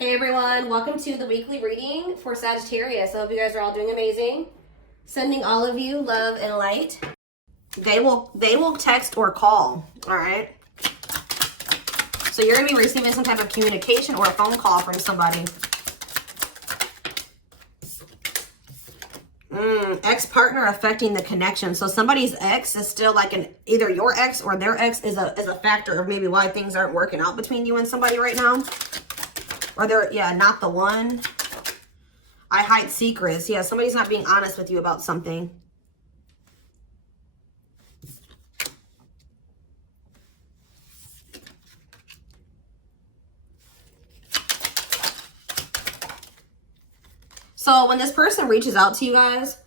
Hey everyone, welcome to the weekly reading for Sagittarius. I hope you guys are all doing amazing. Sending all of you love and light. They will text or call, all right? So you're going to be receiving some type of communication or a phone call from somebody. Ex-partner affecting the connection. So somebody's ex is still like either your ex or their ex is a factor of maybe why things aren't working out between you and somebody right now. Or they're, yeah, not the one. I hide secrets. Yeah, somebody's not being honest with you about something. So when this person reaches out to you guys,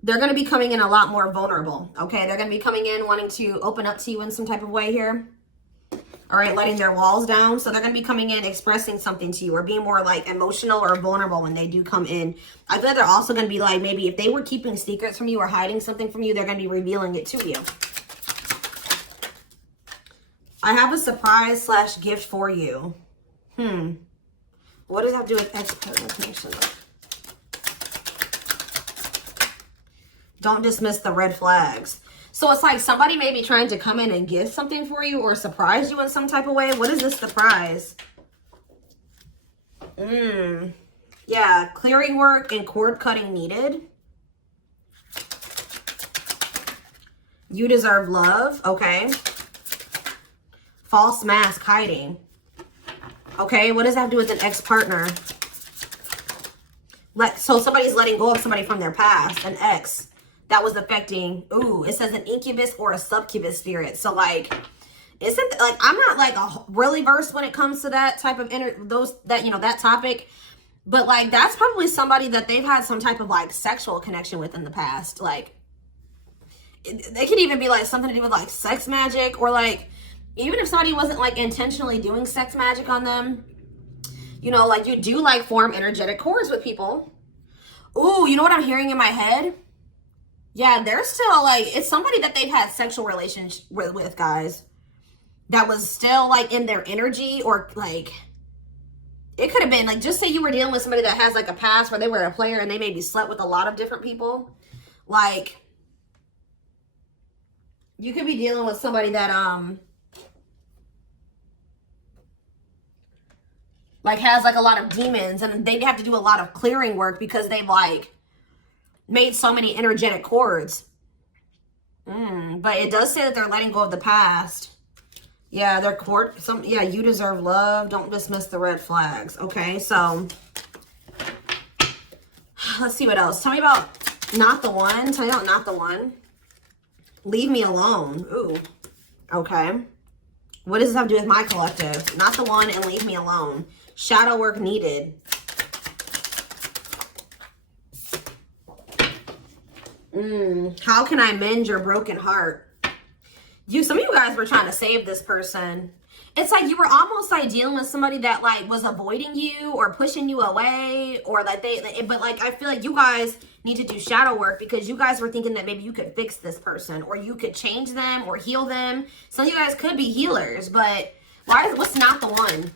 they're going to be coming in a lot more vulnerable, okay? They're going to be coming in wanting to open up to you in some type of way here. All right, letting their walls down. So they're going to be coming in, expressing something to you or being more like emotional or vulnerable when they do come in. I feel like they're also going to be like, maybe if they were keeping secrets from you or hiding something from you, they're going to be revealing it to you. I have a surprise / gift for you. What does that have to do with ex-partner connection? Don't dismiss the red flags. So it's like somebody may be trying to come in and give something for you or surprise you in some type of way. What is this surprise? Yeah, clearing work and cord cutting needed. You deserve love. Okay. False mask hiding. Okay, what does that have to do with an ex-partner? So somebody's letting go of somebody from their past, an ex. That was affecting, it says an incubus or a succubus spirit. So like, isn't like, I'm not like really versed when it comes to that type of that topic, but like, that's probably somebody that they've had some type of like sexual connection with in the past. Like, they could even be like something to do with like sex magic, or like, even if somebody wasn't like intentionally doing sex magic on them, like you do like form energetic cords with people. Ooh, you know what I'm hearing in my head? Yeah, they're still like, it's somebody that they've had sexual relations with, guys. That was still like in their energy, or like, it could have been like, just say you were dealing with somebody that has like a past where they were a player and they maybe slept with a lot of different people. Like, you could be dealing with somebody that, like has like a lot of demons, and they have to do a lot of clearing work because they've like made so many energetic cords. But it does say that they're letting go of the past. Yeah, their you deserve love. Don't dismiss the red flags. Okay, so let's see what else. Tell me about not the one. Tell me about not the one. Leave me alone. Ooh, okay. What does this have to do with my collective? Not the one and leave me alone. Shadow work needed. How can I mend your broken heart? Some of you guys were trying to save this person. It's like you were almost like dealing with somebody that like was avoiding you or pushing you away, or like but like I feel like you guys need to do shadow work because you guys were thinking that maybe you could fix this person or you could change them or heal them. Some of you guys could be healers, but what's not the one?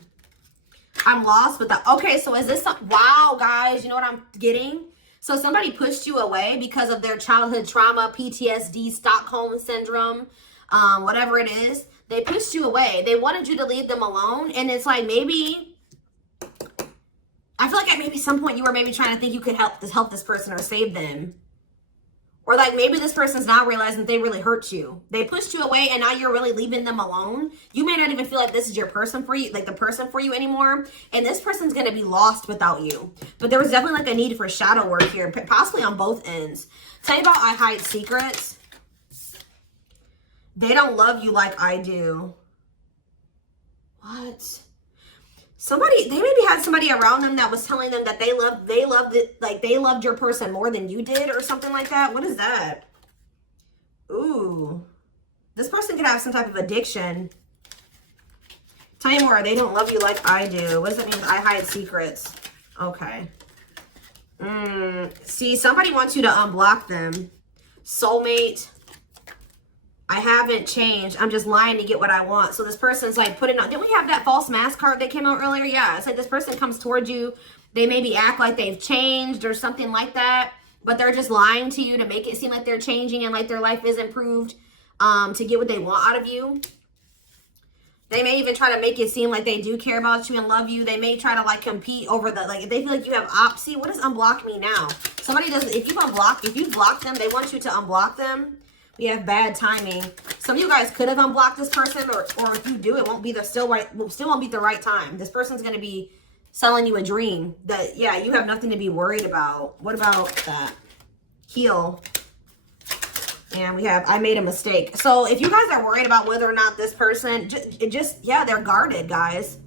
I'm lost with that. Okay, so is this wow, guys, you know what I'm getting? So somebody pushed you away because of their childhood trauma, PTSD, Stockholm syndrome, whatever it is. They pushed you away. They wanted you to leave them alone. And it's like, maybe, I feel like at maybe some point you were maybe trying to think you could help this person or save them. Or like maybe this person's now realizing that they really hurt you. They pushed you away and now you're really leaving them alone. You may not even feel like this is your person for you, like the person for you anymore. And this person's going to be lost without you. But there was definitely like a need for shadow work here, possibly on both ends. Tell you about I hide secrets. They don't love you like I do. What? They maybe had somebody around them that was telling them that they loved your person more than you did or something like that. What is that? Ooh. This person could have some type of addiction. Tell me more. They don't love you like I do. What does that mean? I hide secrets. Okay. See, somebody wants you to unblock them. Soulmate. I haven't changed. I'm just lying to get what I want. So this person's like putting on, didn't we have that false mask card that came out earlier? Yeah, it's like this person comes towards you. They maybe act like they've changed or something like that, but they're just lying to you to make it seem like they're changing and like their life is improved, to get what they want out of you. They may even try to make it seem like they do care about you and love you. They may try to like compete over the, like if they feel like you have opposite. What does unblock me now? Somebody does, if you block them, they want you to unblock them. We have bad timing. Some of you guys could have unblocked this person, or if you do, it won't be the still won't be the right time. This person's gonna be selling you a dream that, yeah, you have nothing to be worried about. What about that? Heal. And we have, I made a mistake. So if you guys are worried about whether or not this person, yeah, they're guarded, guys.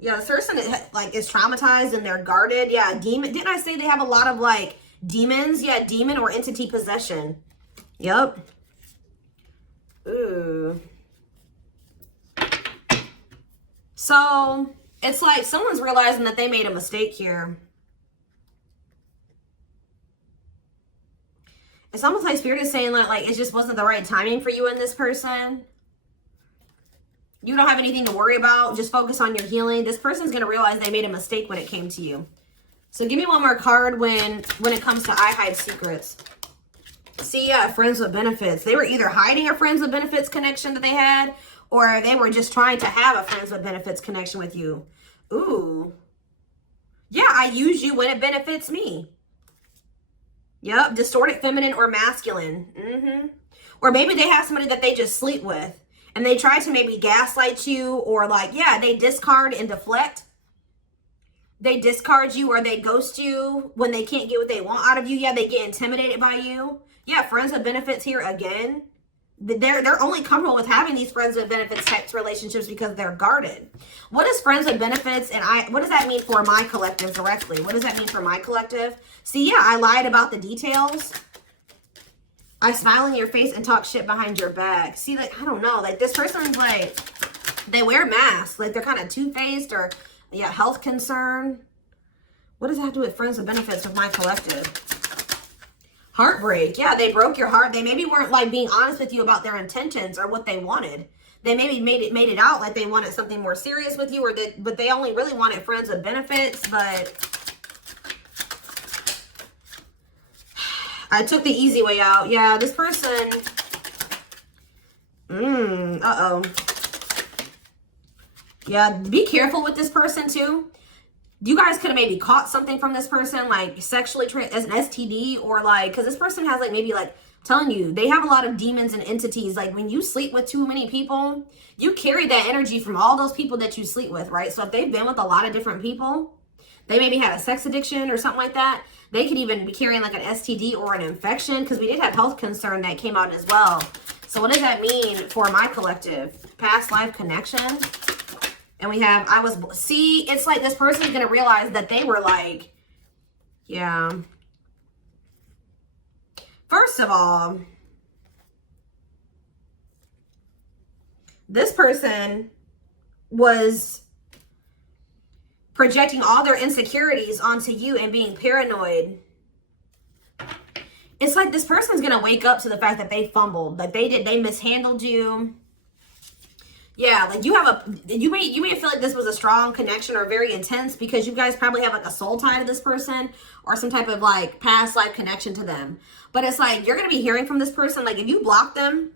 Yeah, this person is traumatized and they're guarded. Yeah, demon. Didn't I say they have a lot of like demons? Yeah, demon or entity possession. Yep. Ooh. So it's like someone's realizing that they made a mistake here. It's almost like Spirit is saying like it just wasn't the right timing for you and this person. You don't have anything to worry about. Just focus on your healing. This person's going to realize they made a mistake when it came to you. So give me one more card when it comes to I hide secrets. See, yeah, friends with benefits. They were either hiding a friends with benefits connection that they had, or they were just trying to have a friends with benefits connection with you. Ooh. Yeah, I use you when it benefits me. Yep, distorted feminine or masculine. Or maybe they have somebody that they just sleep with, and they try to maybe gaslight you, or like, yeah, they discard and deflect. They discard you or they ghost you when they can't get what they want out of you. Yeah, they get intimidated by you. Yeah, friends with benefits here again. They're only comfortable with having these friends with benefits types relationships because they're guarded. What is friends with benefits, and what does that mean for my collective directly? What does that mean for my collective? See, yeah, I lied about the details. I smile in your face and talk shit behind your back. See, like, I don't know, like this person's like, they wear masks, like they're kind of two-faced, or yeah, health concern. What does that have to do with friends with benefits with my collective? Heartbreak. Yeah, they broke your heart. They maybe weren't like being honest with you about their intentions or what they wanted. They maybe made it out like they wanted something more serious with you, or but they only really wanted friends with benefits. But I took the easy way out. Yeah, this person. Uh-oh. Yeah, be careful with this person too. You guys could have maybe caught something from this person, like sexually as an STD, or like, because this person has like maybe like telling you they have a lot of demons and entities. Like when you sleep with too many people, you carry that energy from all those people that you sleep with, right? So if they've been with a lot of different people, they maybe had a sex addiction or something like that. They could even be carrying like an STD or an infection, because we did have health concern that came out as well. So what does that mean for my collective? Past life connection. And we have, see, it's like this person's going to realize that they were like, yeah. First of all, this person was projecting all their insecurities onto you and being paranoid. It's like this person's going to wake up to the fact that they fumbled, like they mishandled you. Yeah, like you may feel like this was a strong connection or very intense because you guys probably have like a soul tie to this person or some type of like past life connection to them. But it's like you're going to be hearing from this person. Like if you block them,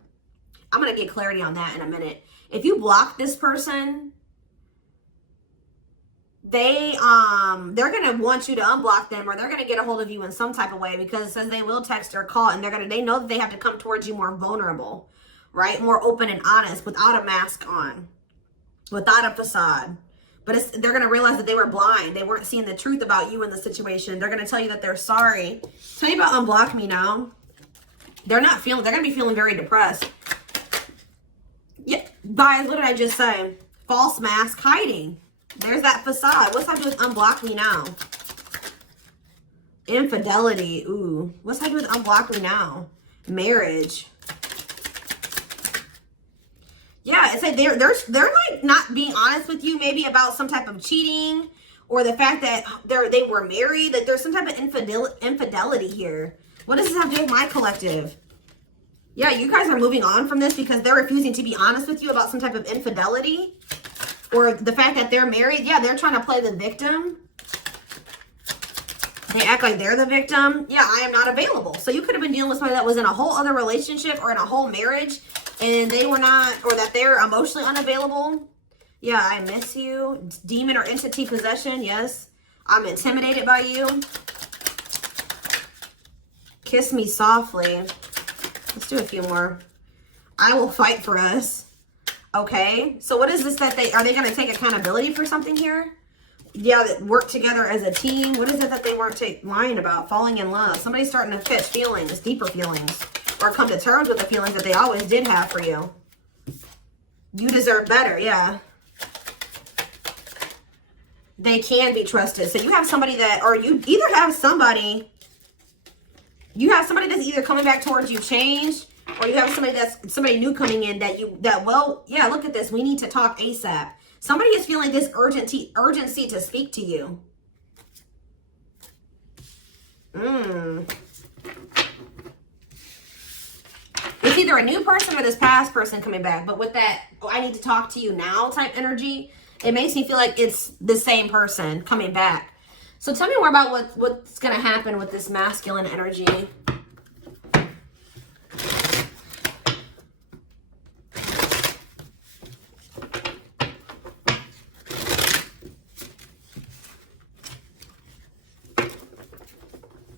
I'm going to get clarity on that in a minute. If you block this person, they're going to want you to unblock them, or they're going to get a hold of you in some type of way, because it says they will text or call, and they know that they have to come towards you more vulnerable. Right? More open and honest, without a mask on, without a facade. But they're going to realize that they were blind. They weren't seeing the truth about you in the situation. They're going to tell you that they're sorry. Tell you about unblock me now. They're going to be feeling very depressed. Yeah, guys, what did I just say? False mask hiding. There's that facade. What's that do with unblock me now? Infidelity. Ooh. What's that do with unblock me now? Marriage. Yeah, it's like they're like not being honest with you, maybe about some type of cheating, or the fact that they were married. Like there's some type of infidelity here. What does this have to do with my collective? Yeah, you guys are moving on from this because they're refusing to be honest with you about some type of infidelity or the fact that they're married. Yeah, they're trying to play the victim. They act like they're the victim. Yeah, I am not available. So you could have been dealing with somebody that was in a whole other relationship or in a whole marriage and they were not, or that they're emotionally unavailable. Yeah, I miss you. Demon or entity possession. Yes, I'm intimidated by you. Kiss me softly. Let's do a few more. I will fight for us. Okay. So what is this that are they going to take accountability for something here? Yeah, that work together as a team. What is it that they weren't lying about? Falling in love. Somebody's starting to catch feelings, deeper feelings, or come to terms with the feelings that they always did have for you. You deserve better. Yeah. They can be trusted. So you have somebody that, or you either have somebody, that's either coming back towards you changed, or you have somebody new coming in well, yeah, look at this. We need to talk ASAP. Somebody is feeling this urgency to speak to you. It's either a new person or this past person coming back. But with that, oh, I need to talk to you now type energy, it makes me feel like it's the same person coming back. So tell me more about what's going to happen with this masculine energy.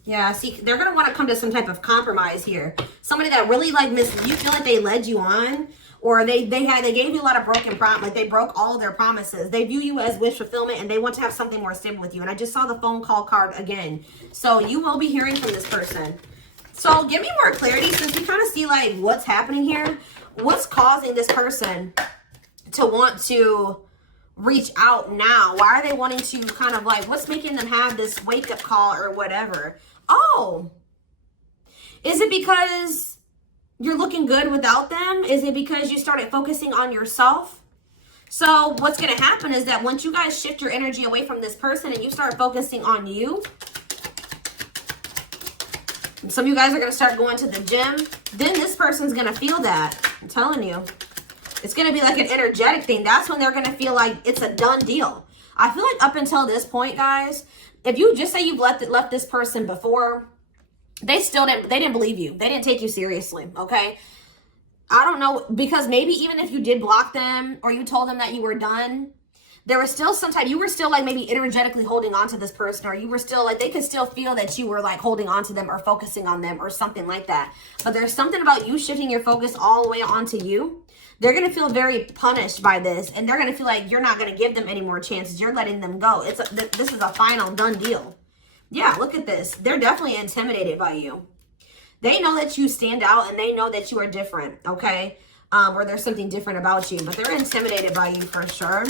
Yeah, see, they're going to want to come to some type of compromise here. Somebody that really you feel like they led you on, or they gave you a lot of broken promises, like they broke all of their promises. They view you as wish fulfillment and they want to have something more stable with you. And I just saw the phone call card again. So you will be hearing from this person. So give me more clarity since we kind of see like what's happening here. What's causing this person to want to reach out now? Why are they wanting to kind of like, what's making them have this wake up call or whatever? Oh, is it because you're looking good without them? Is it because you started focusing on yourself? So what's going to happen is that once you guys shift your energy away from this person and you start focusing on you, and some of you guys are going to start going to the gym, then this person's going to feel that. I'm telling you. It's going to be like an energetic thing. That's when they're going to feel like it's a done deal. I feel like up until this point, guys, if you just say you've left this person before, they didn't believe you. They didn't take you seriously, okay? I don't know, because maybe even if you did block them or you told them that you were done, there was still you were still like maybe energetically holding on to this person, or you were still like, they could still feel that you were like holding on to them or focusing on them or something like that. But there's something about you shifting your focus all the way onto you. They're going to feel very punished by this, and they're going to feel like you're not going to give them any more chances. You're letting them go. This is a final done deal. Yeah, look at this. They're definitely intimidated by you. They know that you stand out, and they know that you are different, okay? Or there's something different about you, but they're intimidated by you for sure.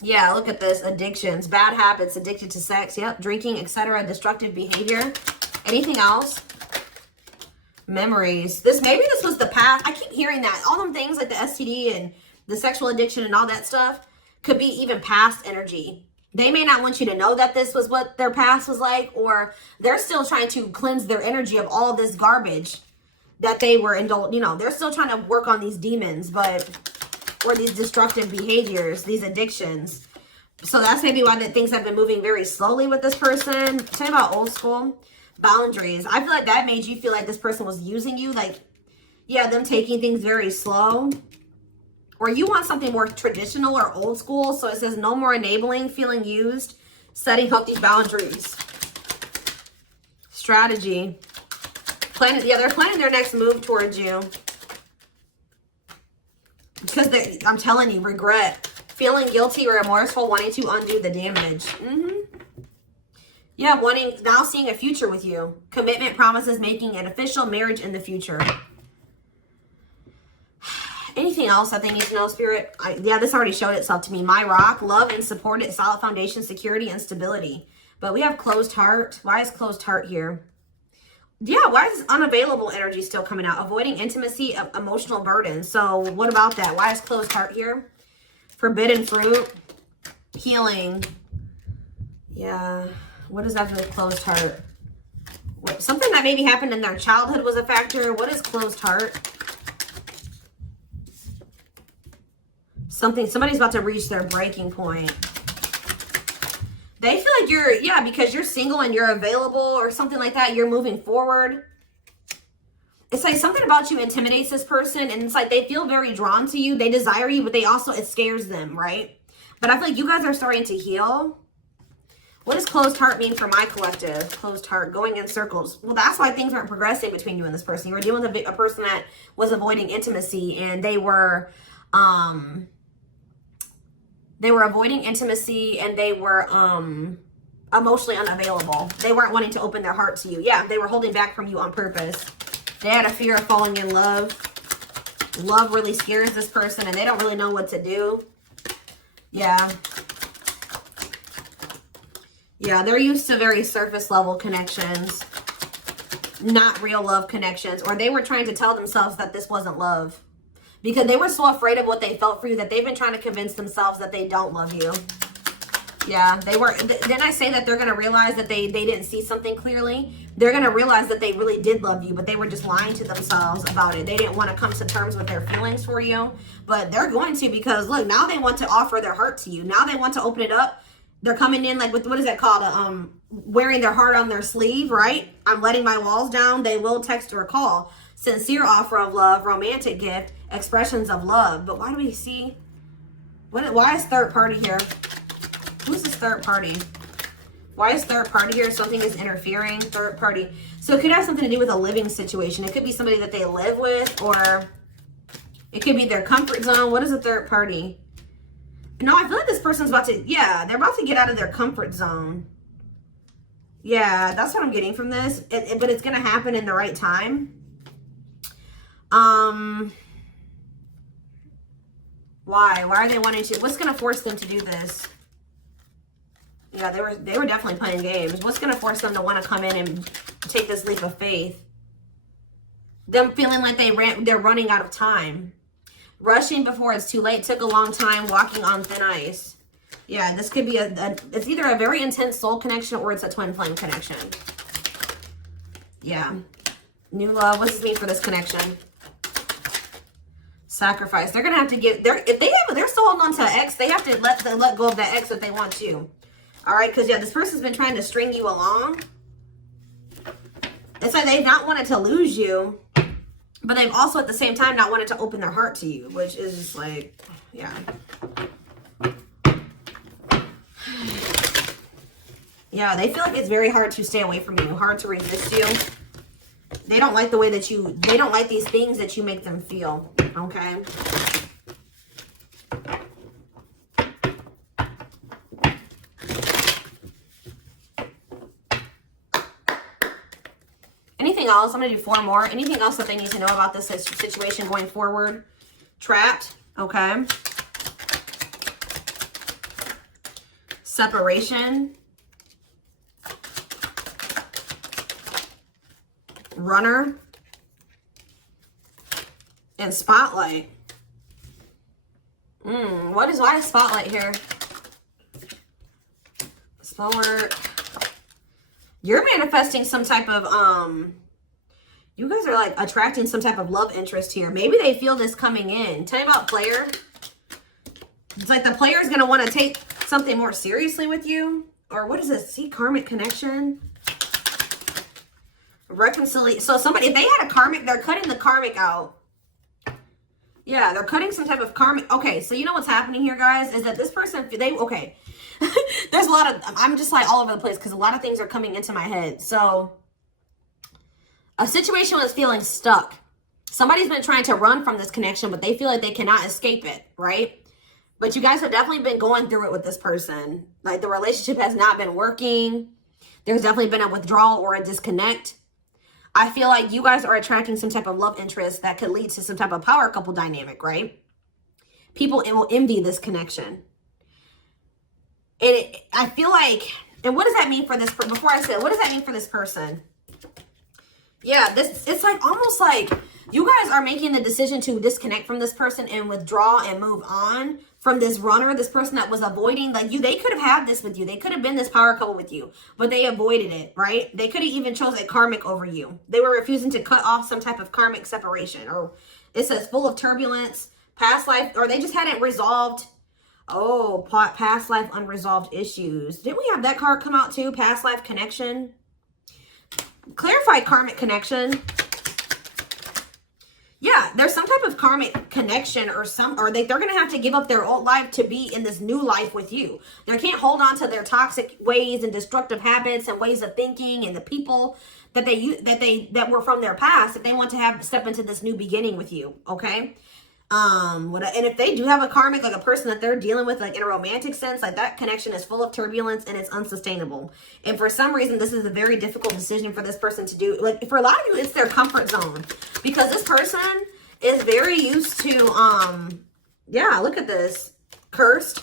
Yeah, look at this. Addictions, bad habits, addicted to sex, yep, drinking, etc., destructive behavior. Anything else? Memories. Maybe this was the past. I keep hearing that. All them things like the STD and the sexual addiction and all that stuff could be even past energy. They may not want you to know that this was what their past was like, or they're still trying to cleanse their energy of all this garbage that they were indulged. You know, they're still trying to work on these demons, or these destructive behaviors, these addictions. So that's maybe why things have been moving very slowly with this person. Tell me about old school. Boundaries. I feel like that made you feel like this person was using you. Like, yeah, them taking things very slow. Or you want something more traditional or old school. So it says no more enabling, feeling used, setting healthy boundaries. Strategy. They're planning their next move towards you. Because I'm telling you, regret. Feeling guilty or remorseful, wanting to undo the damage. Yeah, now seeing a future with you. Commitment, promises, making an official marriage in the future. Anything else that they need to know, Spirit? Yeah, this already showed itself to me. My rock, love and supported, solid foundation, security, and stability. But we have closed heart. Why is closed heart here? Yeah, why is this unavailable energy still coming out? Avoiding intimacy, emotional burden. So what about that? Why is closed heart here? Forbidden fruit, healing. Yeah. What does that do with closed heart? Something that maybe happened in their childhood was a factor. What is closed heart? Somebody's about to reach their breaking point. They feel like you're, yeah, because you're single and you're available or something like that. You're moving forward. It's like something about you intimidates this person. And it's like they feel very drawn to you. They desire you, but they also, it scares them, right? But I feel like you guys are starting to heal. What does closed heart mean for my collective? Closed heart, going in circles. Well, that's why things aren't progressing between you and this person. You were dealing with a person that was avoiding intimacy, and they were avoiding intimacy, and they were emotionally unavailable. They weren't wanting to open their heart to you. Yeah, they were holding back from you on purpose. They had a fear of falling in love. Love really scares this person, and they don't really know what to do. Yeah. Yeah, they're used to very surface level connections, not real love connections. Or they were trying to tell themselves that this wasn't love, because they were so afraid of what they felt for you that they've been trying to convince themselves that they don't love you. Yeah, they were. Didn't I say that they're going to realize that they didn't see something clearly? They're going to realize that they really did love you, but they were just lying to themselves about it. They didn't want to come to terms with their feelings for you, but they're going to, because look, now they want to offer their heart to you. Now they want to open it up. They're coming in like with, what is that called? Wearing their heart on their sleeve, right? I'm letting my walls down. They will text or call. Sincere offer of love, romantic gift, expressions of love. But why do we see? Why is third party here? Who's this third party? Why is third party here? Something is interfering. Third party. So it could have something to do with a living situation. It could be somebody that they live with, or it could be their comfort zone. What is a third party? No, I feel like this person's about to, yeah, they're about to get out of their comfort zone. Yeah, that's what I'm getting from this. But it's going to happen in the right time. Why? Why are they wanting to? What's going to force them to do this? Yeah, they were definitely playing games. What's going to force them to want to come in and take this leap of faith? Them feeling like they're running out of time. Rushing before it's too late, took a long time, walking on thin ice. Yeah, this could be it's either a very intense soul connection or it's a twin flame connection. Yeah. New love. What does this mean for this connection? Sacrifice. They're gonna have to give, if they're still holding on to an ex, they have to let go of that ex if they want to. All right, because yeah, this person's been trying to string you along. It's like they've not wanted to lose you, but they've also at the same time not wanted to open their heart to you, which is just like, yeah. Yeah, they feel like it's very hard to stay away from you, hard to resist you. They don't like the way that they don't like these things that you make them feel, okay? Anything else? I'm going to do 4 more. Anything else that they need to know about this situation going forward? Trapped. Okay. Separation. Runner. And spotlight. Why is spotlight here? Slow work. You're manifesting some type of, you guys are like attracting some type of love interest here. Maybe they feel this coming in. Tell me about player. It's like the player is going to want to take something more seriously with you. Or what is this? See, karmic connection. Reconciliation. So somebody, if they had a karmic, they're cutting the karmic out. Yeah, they're cutting some type of karmic. Okay, so you know what's happening here, guys, is that this person, okay. There's a lot of, I'm just like all over the place because a lot of things are coming into my head. So a situation was feeling stuck. Somebody's been trying to run from this connection, but they feel like they cannot escape it, right? But you guys have definitely been going through it with this person. Like the relationship has not been working. There's definitely been a withdrawal or a disconnect. I feel like you guys are attracting some type of love interest that could lead to some type of power couple dynamic, right? People will envy this connection. And I feel like, and what does that mean for this, before I say, what does that mean for this person? Yeah, it's like almost like you guys are making the decision to disconnect from this person and withdraw and move on from this runner, this person that was avoiding, like you, they could have had this with you. They could have been this power couple with you, but they avoided it, right? They could have even chose a karmic over you. They were refusing to cut off some type of karmic separation, or it says full of turbulence, past life, or they just hadn't resolved. Oh, past life unresolved issues. Didn't we have that card come out too? Past life connection. Clarify karmic connection. Yeah, there's some type of karmic connection or they're going to have to give up their old life to be in this new life with you. They can't hold on to their toxic ways and destructive habits and ways of thinking and the people that that were from their past, if they want to step into this new beginning with you, okay? And if they do have a karmic, like a person that they're dealing with, like in a romantic sense, like that connection is full of turbulence and it's unsustainable. And for some reason, this is a very difficult decision for this person to do. Like for a lot of you, it's their comfort zone, because this person is very used to, yeah, look at this, cursed.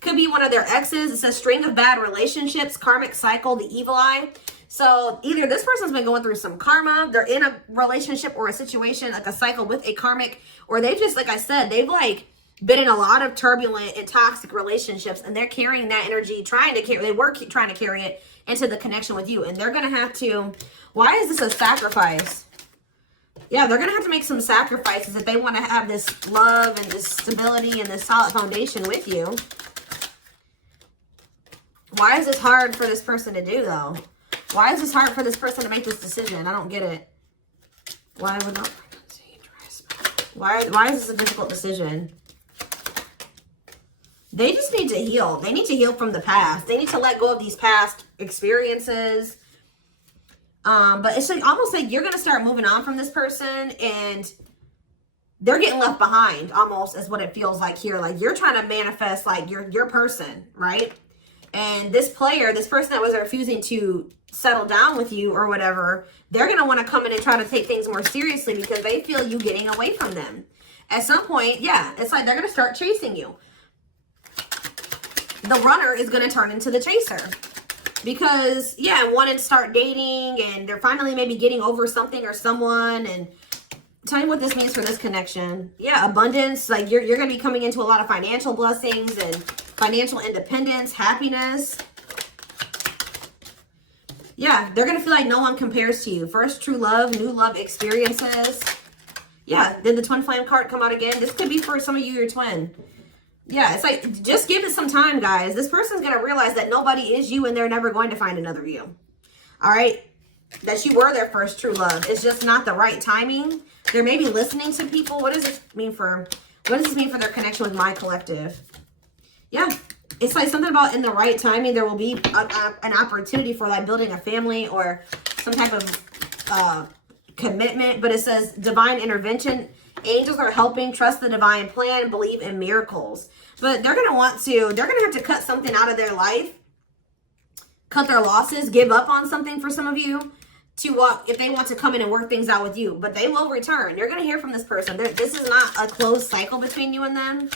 Could be one of their exes. It says string of bad relationships, karmic cycle, the evil eye. So either this person's been going through some karma, they're in a relationship or a situation, like a cycle with a karmic, or they've just, like I said, they've like been in a lot of turbulent and toxic relationships, and they're carrying that energy, trying to carry it into the connection with you. And they're going to have to, why is this a sacrifice? Yeah, they're going to have to make some sacrifices if they want to have this love and this stability and this solid foundation with you. Why is this hard for this person to do though? Why is this hard for this person to make this decision? I don't get it. Why would not frequency dress? Why is this a difficult decision? They just need to heal. They need to heal from the past. They need to let go of these past experiences. But it's like almost like you're going to start moving on from this person, and they're getting left behind almost, is what it feels like here. Like you're trying to manifest like your person, right? And this player, this person that was refusing to settle down with you or whatever, they're going to want to come in and try to take things more seriously because they feel you getting away from them. At some point, yeah, it's like they're going to start chasing you. The runner is going to turn into the chaser because, yeah, wanting to start dating, and they're finally maybe getting over something or someone. And tell me what this means for this connection. Yeah, abundance. Like you're going to be coming into a lot of financial blessings and financial independence, happiness. Yeah, they're going to feel like no one compares to you. First true love, new love experiences. Yeah, did the twin flame card come out again? This could be for some of you, your twin. Yeah, it's like, just give it some time, guys. This person's going to realize that nobody is you, and they're never going to find another you. All right? That you were their first true love. It's just not the right timing. They're maybe listening to people. What does this mean for their connection with my collective? Yeah, it's like something about in the right timing, there will be an opportunity for like building a family or some type of commitment. But it says divine intervention. Angels are helping, trust the divine plan, believe in miracles. But they're going to have to cut something out of their life, cut their losses, give up on something for some of you if they want to come in and work things out with you. But they will return. You're going to hear from this person. This is not a closed cycle between you and them.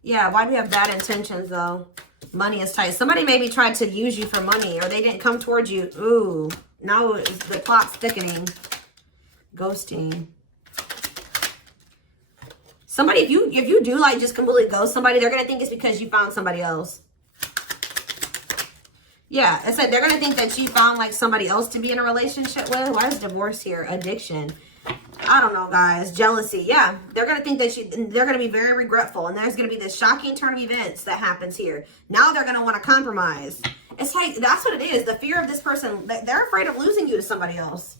Yeah, why do we have bad intentions though? Money is tight. Somebody maybe tried to use you for money, or they didn't come towards you. Ooh, now the plot's thickening. Ghosting. Somebody, if you do like just completely ghost somebody, they're going to think it's because you found somebody else. Yeah, it's like they're going to think that you found like somebody else to be in a relationship with. Why is divorce here? Addiction. I don't know, guys. Jealousy. Yeah, they're going to think that they're going to be very regretful. And there's going to be this shocking turn of events that happens here. Now they're going to want to compromise. It's like, that's what it is. The fear of this person, they're afraid of losing you to somebody else.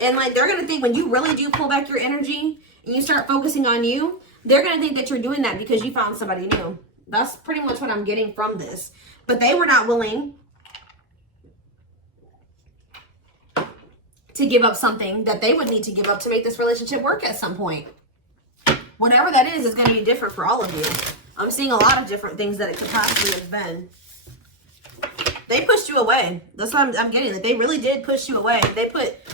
And like, they're going to think when you really do pull back your energy and you start focusing on you, they're going to think that you're doing that because you found somebody new. That's pretty much what I'm getting from this. But they were not willing to give up something that they would need to give up to make this relationship work at some point. Whatever that is going to be different for all of you. I'm seeing a lot of different things that it could possibly have been. They pushed you away. That's what I'm getting. Like, they really did push you away. They put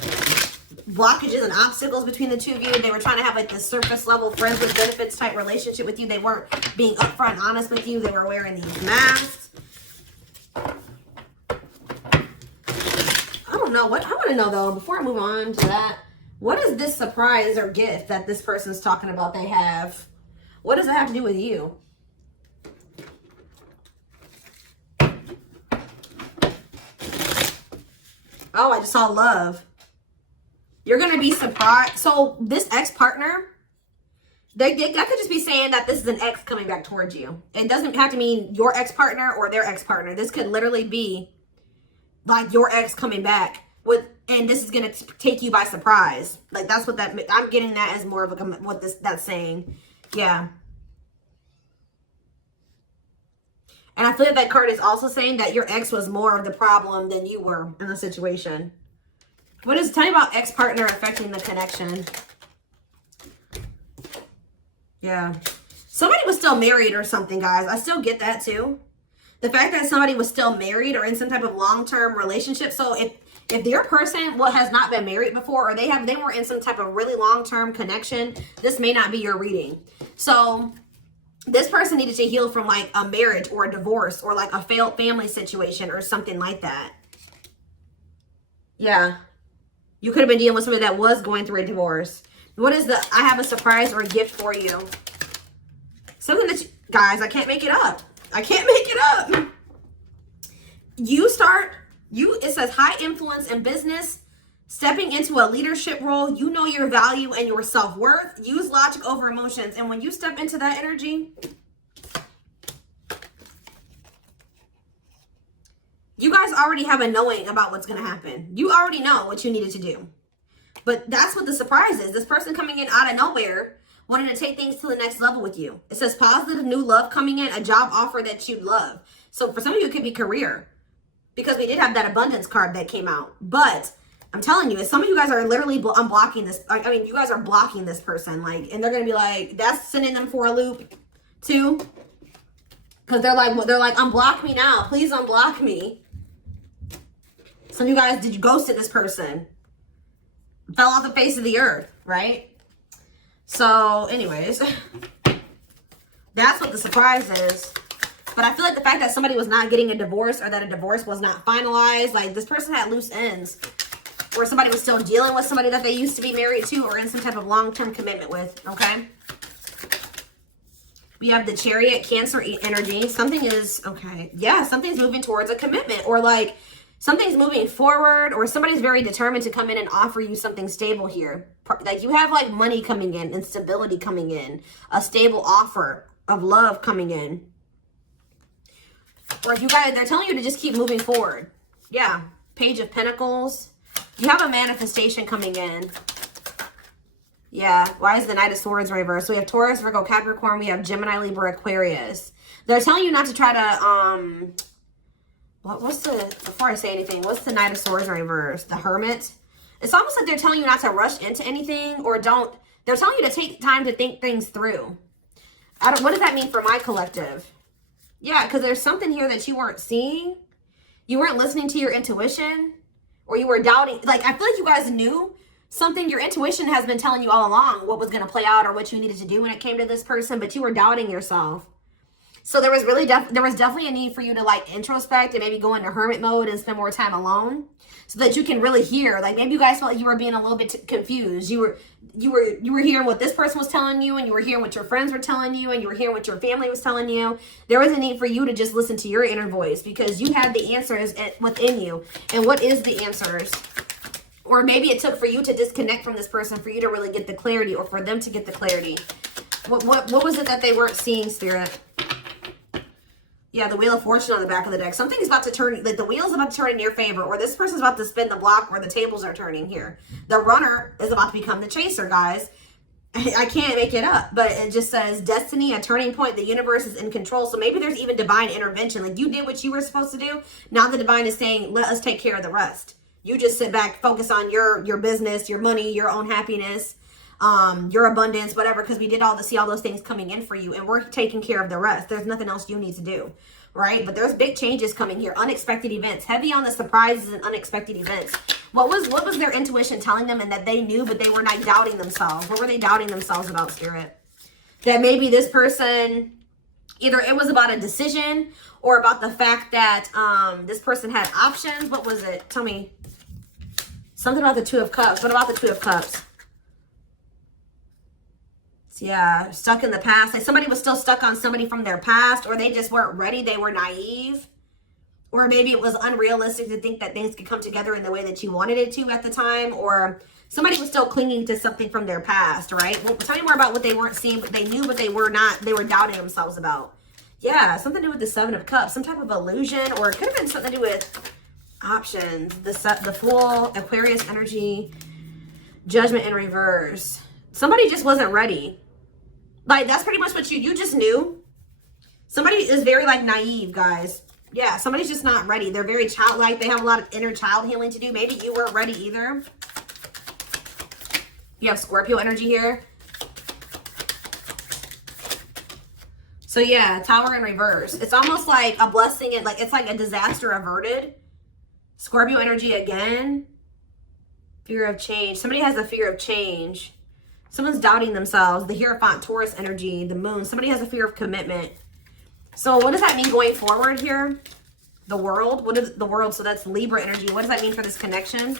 blockages and obstacles between the two of you. They were trying to have like this surface level friends with benefits type relationship with you. They weren't being upfront and honest with you. They were wearing these masks. I don't know what I want to know though, before I move on to that, what is this surprise or gift that this person's talking about they have? What does that have to do with you? Oh, I just saw love. You're going to be surprised. So this ex-partner, that could just be saying that this is an ex coming back towards you. It doesn't have to mean your ex-partner or their ex-partner. This could literally be like your ex coming back with, and this is going to take you by surprise. Like that's what that, I'm getting that as more of a, what that's saying. Yeah. And I feel like that card is also saying that your ex was more of the problem than you were in the situation. What is, tell me about ex-partner affecting the connection. Yeah. Somebody was still married or something, guys. I still get that too. The fact that somebody was still married or in some type of long-term relationship. So if their person has not been married before, or they were in some type of really long-term connection, this may not be your reading. So this person needed to heal from like a marriage or a divorce or like a failed family situation or something like that. Yeah. You could have been dealing with somebody that was going through a divorce. What is the, I have a surprise or a gift for you. Something that, guys, I can't make it up. I can't make it up. It says high influence in business, stepping into a leadership role. You know your value and your self-worth. Use logic over emotions. And when you step into that energy, you guys already have a knowing about what's going to happen. You already know what you needed to do. But that's what the surprise is. This person coming in out of nowhere, wanting to take things to the next level with you. It says positive new love coming in, a job offer that you love. So for some of you, it could be career. Because we did have that abundance card that came out. But I'm telling you, some of you guys are literally unblocking this. I mean, you guys are blocking this person. Like, and they're going to be like, that's sending them for a loop too. Because they're like, unblock me now. Please unblock me. Some of you guys, did you ghosted this person? Fell off the face of the earth, right? So, anyways, that's what the surprise is. But I feel like the fact that somebody was not getting a divorce or that a divorce was not finalized, like this person had loose ends. Or somebody was still dealing with somebody that they used to be married to or in some type of long-term commitment with, okay? We have the Chariot, Cancer energy. Something is, okay, yeah, something's moving towards a commitment or like something's moving forward or somebody's very determined to come in and offer you something stable here. Like you have like money coming in and stability coming in, a stable offer of love coming in. Or if you guys, they're telling you to just keep moving forward. Yeah, Page of Pentacles. You have a manifestation coming in. Yeah, why is the Knight of Swords reversed? So we have Taurus, Virgo, Capricorn. We have Gemini, Libra, Aquarius. They're telling you not to try to, before I say anything, what's the Knight of Swords reversed? The Hermit. It's almost like they're telling you not to rush into anything or they're telling you to take time to think things through. What does that mean for my collective? Yeah, because there's something here that you weren't seeing. You weren't listening to your intuition. Or you were doubting. Like, I feel like you guys knew something. Your intuition has been telling you all along what was going to play out or what you needed to do when it came to this person. But you were doubting yourself. So there was really there was definitely a need for you to like introspect and maybe go into hermit mode and spend more time alone. So that you can really hear. Like maybe you guys felt like you were being a little bit confused. You were hearing what this person was telling you, and you were hearing what your friends were telling you, and you were hearing what your family was telling you. There was a need for you to just listen to your inner voice because you had the answers within you. And what is the answers? Or maybe it took for you to disconnect from this person for you to really get the clarity, or for them to get the clarity. What was it that they weren't seeing, Spirit? Yeah, the Wheel of Fortune on the back of the deck. Something's about to turn, like the wheel's about to turn in your favor, or this person's about to spin the block where the tables are turning here. The runner is about to become the chaser, guys. I can't make it up, but it just says destiny, a turning point. The universe is in control. So maybe there's even divine intervention. Like you did what you were supposed to do. Now the divine is saying, let us take care of the rest. You just sit back, focus on your business, your money, your own happiness, your abundance, whatever, because we did see all those things coming in for you, and we're taking care of the rest. There's nothing else you need to do, right? But there's big changes coming here, unexpected events, heavy on the surprises and unexpected events. What was their intuition telling them, and that they knew, but they were not doubting themselves? What were they doubting themselves about, Spirit? That maybe this person, either it was about a decision or about the fact that this person had options. What was it? Tell me. Something about the Two of Cups. What about the Two of Cups? Yeah, stuck in the past. Like somebody was still stuck on somebody from their past, or they just weren't ready. They were naive. Or maybe it was unrealistic to think that things could come together in the way that you wanted it to at the time. Or somebody was still clinging to something from their past, right? Well, tell me more about what they weren't seeing, but they knew, but they were not. They were doubting themselves about. Yeah, something to do with the Seven of Cups. Some type of illusion, or it could have been something to do with options. The Fool, Aquarius energy, Judgment in reverse. Somebody just wasn't ready. Like, that's pretty much what you just knew. Somebody is very, like, naive, guys. Yeah, somebody's just not ready. They're very childlike. They have a lot of inner child healing to do. Maybe you weren't ready either. You have Scorpio energy here. So, yeah, Tower in reverse. It's almost like a blessing. It's like a disaster averted. Scorpio energy again. Fear of change. Somebody has a fear of change. Someone's doubting themselves. The Hierophant, Taurus energy, the moon. Somebody has a fear of commitment. So what does that mean going forward here? The world. What is the world? So that's Libra energy. What does that mean for this connection?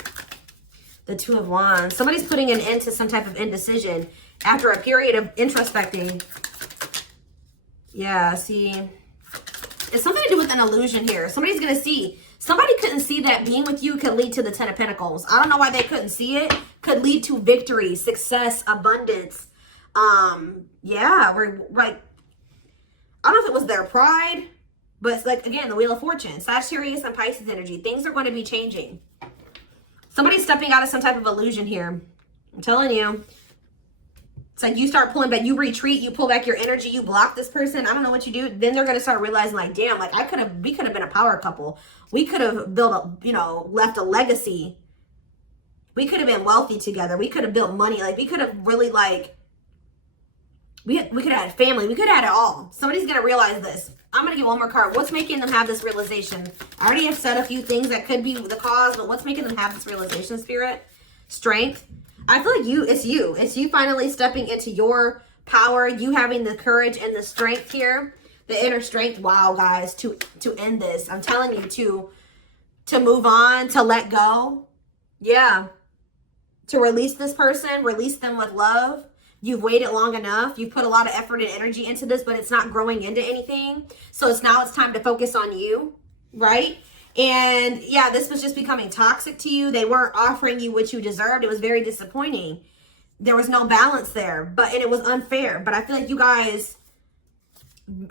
The Two of Wands. Somebody's putting an end to some type of indecision after a period of introspecting. Yeah, see. It's something to do with an illusion here. Somebody's going to see. Somebody couldn't see that being with you could lead to the Ten of Pentacles. I don't know why they couldn't see it. Could lead to victory, success, abundance. Yeah, we're like, I don't know if it was their pride, but it's like, again, the Wheel of Fortune. Sagittarius and Pisces energy. Things are going to be changing. Somebody's stepping out of some type of illusion here. I'm telling you. It's like you start pulling back. You retreat. You pull back your energy. You block this person. I don't know what you do. Then they're going to start realizing, like, damn, like, we could have been a power couple. We could have built left a legacy. We could have been wealthy together. We could have built money. Like, we could have really, like, we could have had family. We could have had it all. Somebody's going to realize this. I'm going to get one more card. What's making them have this realization? I already have said a few things that could be the cause, but what's making them have this realization, Spirit? Strength. I feel like it's you. It's you finally stepping into your power. You having the courage and the strength here. The inner strength. Wow, guys, to end this. I'm telling you, to move on, to let go. Yeah. To release this person, release them with love. You've waited long enough. You've put a lot of effort and energy into this, but it's not growing into anything. So it's time to focus on you, right? And yeah, this was just becoming toxic to you. They weren't offering you what you deserved. It was very disappointing. There was no balance there, and it was unfair. But I feel like you guys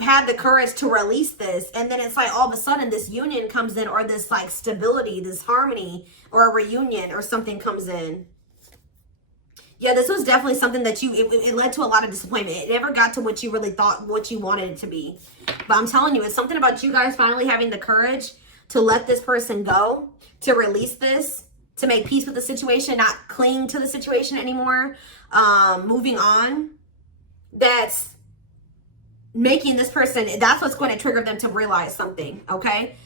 had the courage to release this, and then it's like all of a sudden this union comes in, or this like stability, this harmony, or a reunion or something comes in. Yeah, this was definitely something that it led to a lot of disappointment. It never got to what you really thought, what you wanted it to be. But I'm telling you, it's something about you guys finally having the courage to let this person go, to release this, to make peace with the situation, not cling to the situation anymore, moving on. That's making this person, that's what's going to trigger them to realize something, okay?